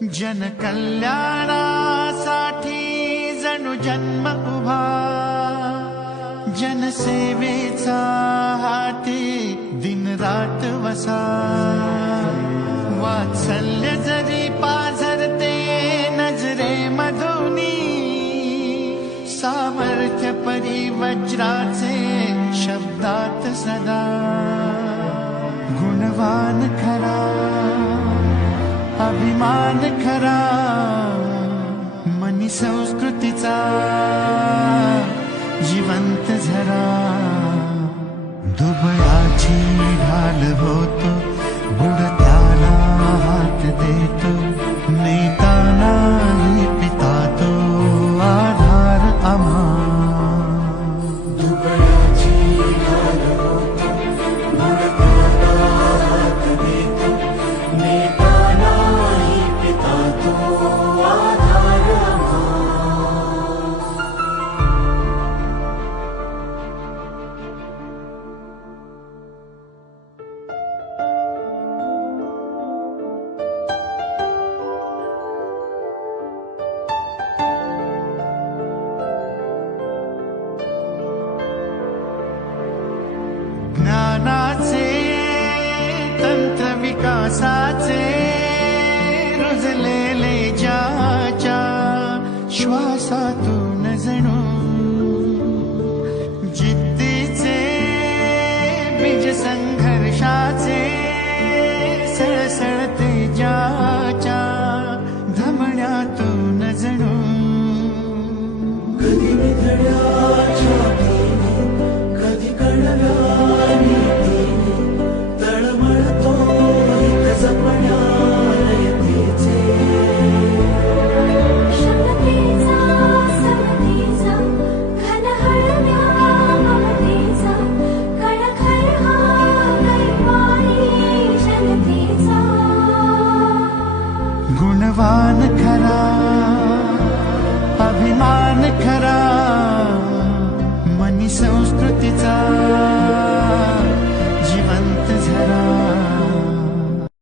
जनकल्याणासाठी जणू जन्म उभा जनसेवेचा हाती दिन रात वसा. वात्सल्य जरी पाझरते नजरे मधुनी सामर्थ्य परिवज्राचे शब्दात सदा. गुणवान खरा मनी संस्कृतीचा जिवंत झरा. दुबळाची ढाल होतो तणो जि ब्रिज संघ भगवान् खरा अभिमानखरा मनी संस्कृति च